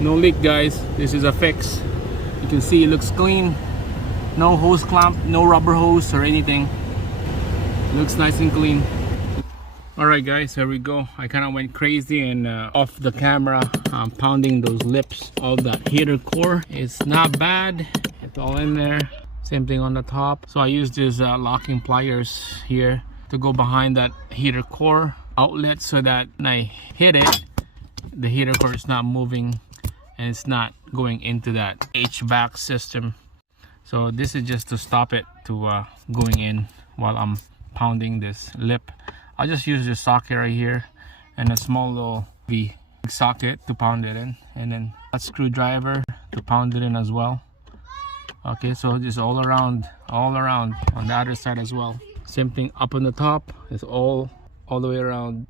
No leak, guys. This is a fix. You can see it looks clean. No hose clamp, no rubber hose or anything. It looks nice and clean. Alright guys, here we go. I kind of went crazy and off the camera, pounding those lips of the heater core. It's not bad. It's all in there. Same thing on the top. So I use these locking pliers here to go behind that heater core outlet so that when I hit it, the heater core is not moving and it's not going into that HVAC system. So this is just to stop it to going in while I'm pounding this lip. I'll just use this socket right here and a small little V socket to pound it in, and then a screwdriver to pound it in as well. Okay, so just all around on the other side as well. Same thing up on the top. It's all the way around.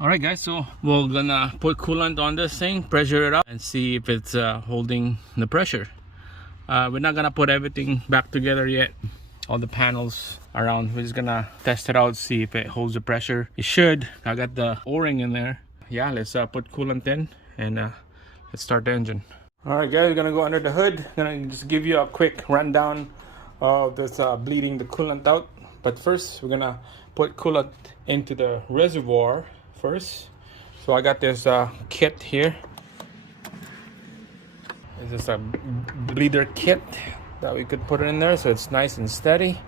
Alright guys, so we're gonna put coolant on this thing, pressure it up, and see if it's holding the pressure. We're not gonna put everything back together yet, all the panels around. We're just gonna test it out, see if it holds the pressure. It should. I got the o-ring in there. Yeah, let's put coolant in and let's start the engine. Alright guys, we're gonna go under the hood. Gonna just give you a quick rundown of this bleeding the coolant out. But first we're gonna put coolant into the reservoir first. So I got this kit here. This is a bleeder kit that we could put it in there so it's nice and steady.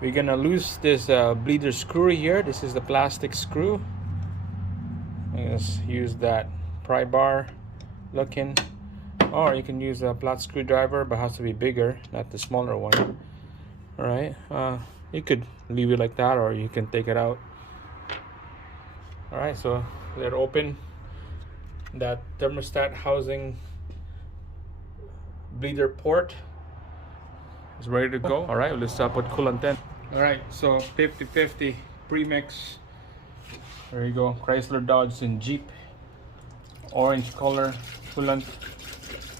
We're gonna lose this bleeder screw here. This is the plastic screw. Just use that pry bar looking, or you can use a flat screwdriver, but it has to be bigger, not the smaller one. All right, you could leave it like that, or you can take it out. All right, so let it open. That thermostat housing bleeder port is ready to go. All right, let's put coolant in. All right, so 50-50 premix. There you go, Chrysler, Dodge, and Jeep. Orange color coolant.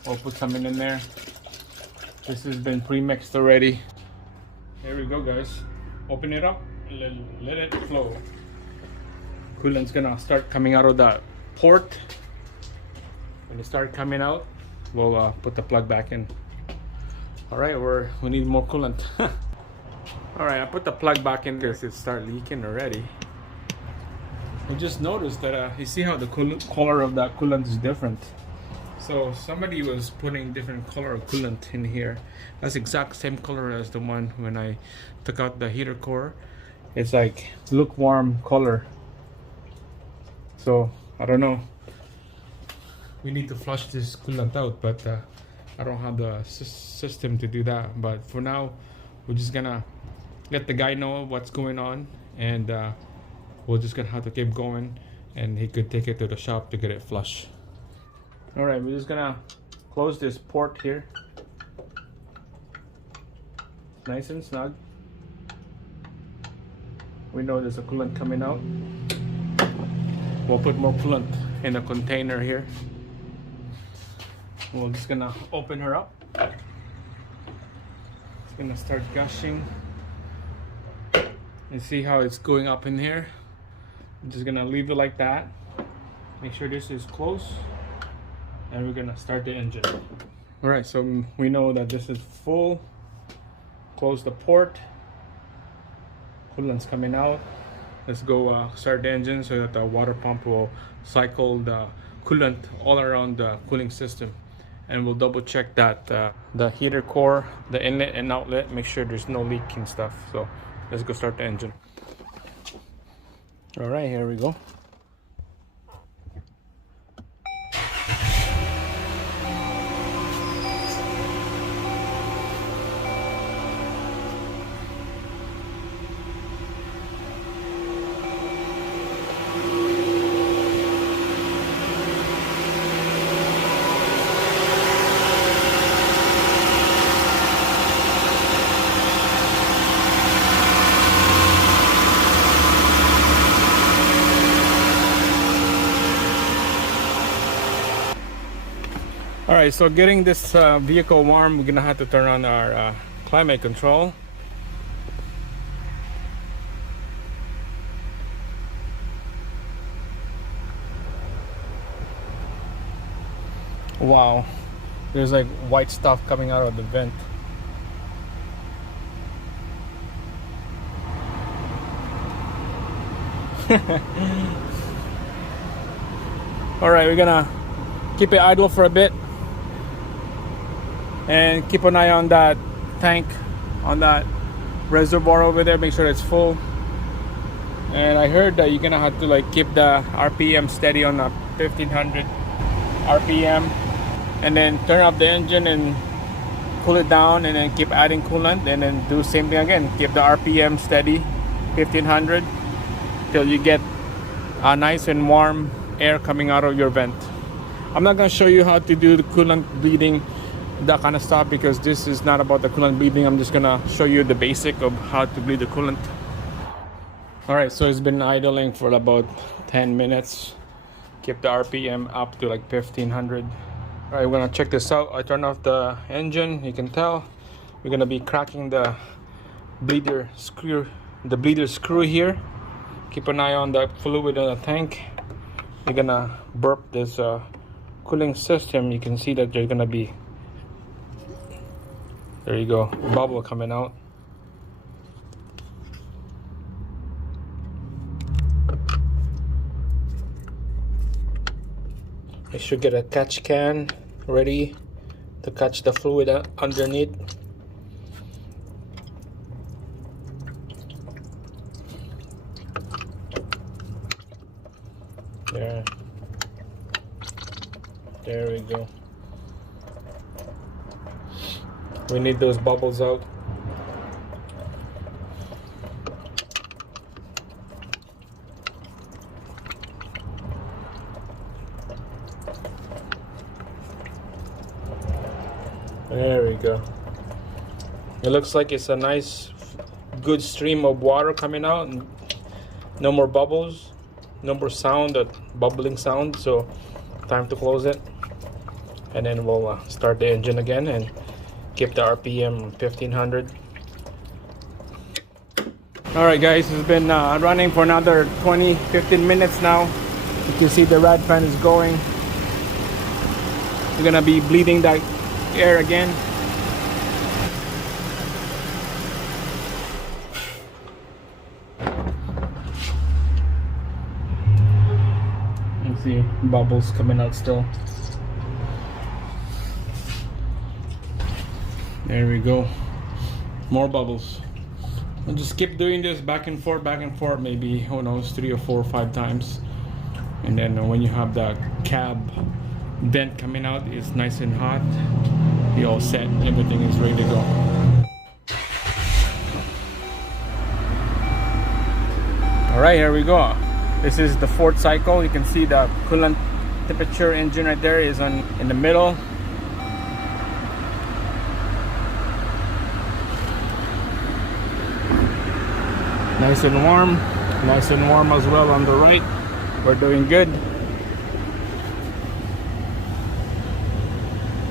We'll put some in there. This has been pre-mixed already. Here we go, guys. Open it up, let it flow. Coolant's gonna start coming out of the port. When it starts coming out, we'll put the plug back in. All right, we need more coolant. All right, I put the plug back in because it started leaking already. I just noticed that you see how the color of that coolant is different. So somebody was putting different color of coolant in here. That's exact same color as the one when I took out the heater core. It's like lukewarm color. So I don't know. We need to flush this coolant out, but I don't have the system to do that. But for now, we're just gonna let the guy know what's going on, and we're just gonna have to keep going, and he could take it to the shop to get it flush. All right, we're just gonna close this port here. Nice and snug. We know there's a coolant coming out. We'll put more coolant in a container here. We're just gonna open her up. It's gonna start gushing. You see how it's going up in here? I'm just gonna leave it like that. Make sure this is close, and we're gonna start the engine. All right, so we know that this is full. Close the port. Coolant's coming out. Let's go start the engine so that the water pump will cycle the coolant all around the cooling system. And we'll double check that the heater core, the inlet and outlet, make sure there's no leak and stuff. So let's go start the engine. All right, here we go. All right, so getting this vehicle warm, we're gonna have to turn on our climate control. Wow, there's like white stuff coming out of the vent. All right, we're gonna keep it idle for a bit and keep an eye on that tank, on that reservoir over there, make sure it's full. And I heard that you're gonna have to like keep the RPM steady on a 1500 RPM, and then turn off the engine and cool it down, and then keep adding coolant, and then do the same thing again, keep the RPM steady 1500 till you get a nice and warm air coming out of your vent. I'm not gonna show you how to do the coolant bleeding, that kind of stuff, because this is not about the coolant bleeding. I'm just gonna show you the basic of how to bleed the coolant. All right, so it's been idling for about 10 minutes. Keep the RPM up to like 1500. All right, we're gonna check this out. I turn off the engine. You can tell we're gonna be cracking the bleeder screw here. Keep an eye on the fluid in the tank. You're gonna burp this cooling system. You can see that there's gonna be, there you go, bubble coming out. You should get a catch can ready to catch the fluid underneath. There we go. We need those bubbles out. There we go. It looks like it's a nice good stream of water coming out, and no more bubbles, no more sound, that bubbling sound. So time to close it, and then we'll start the engine again and keep the RPM 1500. All right guys, it's been running for another 15 minutes now. You can see the rad fan is going. We're gonna be bleeding that air again. You can see bubbles coming out still. There we go, more bubbles. I'll just keep doing this back and forth, maybe, who knows, 3 or 4 or 5 times. And then when you have the cab vent coming out, it's nice and hot, you're all set, everything is ready to go. All right, here we go. This is the 4th cycle. You can see the coolant temperature engine right there is in the middle. Nice and warm as well on the right. We're doing good.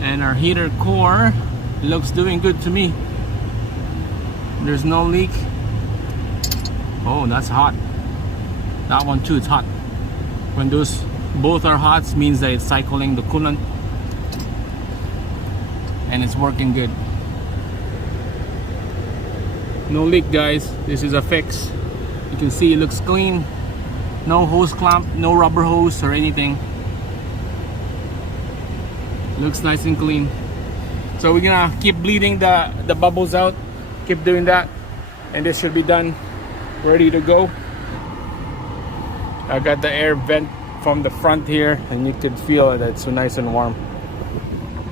And our heater core looks doing good to me. There's no leak. Oh, that's hot. That one too, it's hot. When those both are hot, means that it's cycling the coolant and it's working good. No leak, guys. This is a fix. You can see it looks clean. No hose clamp, no rubber hose or anything. Looks nice and clean. So we're gonna keep bleeding the bubbles out. Keep doing that, and this should be done, ready to go. I got the air vent from the front here, and you could feel that it's so nice and warm.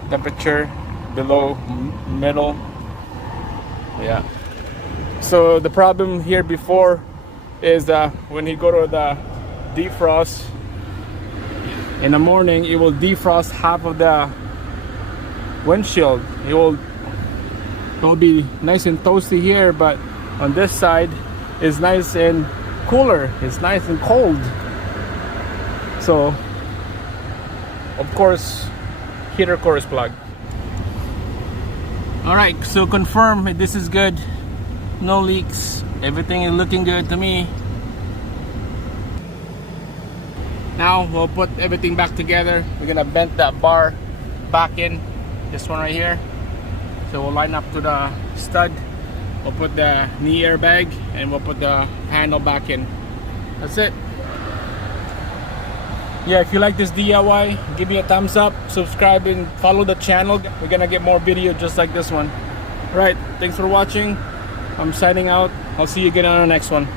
Temperature below middle. Yeah. So the problem here before is that when you go to the defrost in the morning, it will defrost half of the windshield. It will be nice and toasty here, but on this side is nice and cooler. It's nice and cold. So of course heater core is plugged. All right, so confirm this is good. No leaks, everything is looking good to me. Now we'll put everything back together. We're gonna bend that bar back in, this one right here. So we'll line up to the stud, we'll put the knee airbag, and we'll put the handle back in. That's it. Yeah, if you like this DIY, give me a thumbs up, subscribe, and follow the channel. We're gonna get more videos just like this one. Alright, thanks for watching. I'm signing out. I'll see you again on the next one.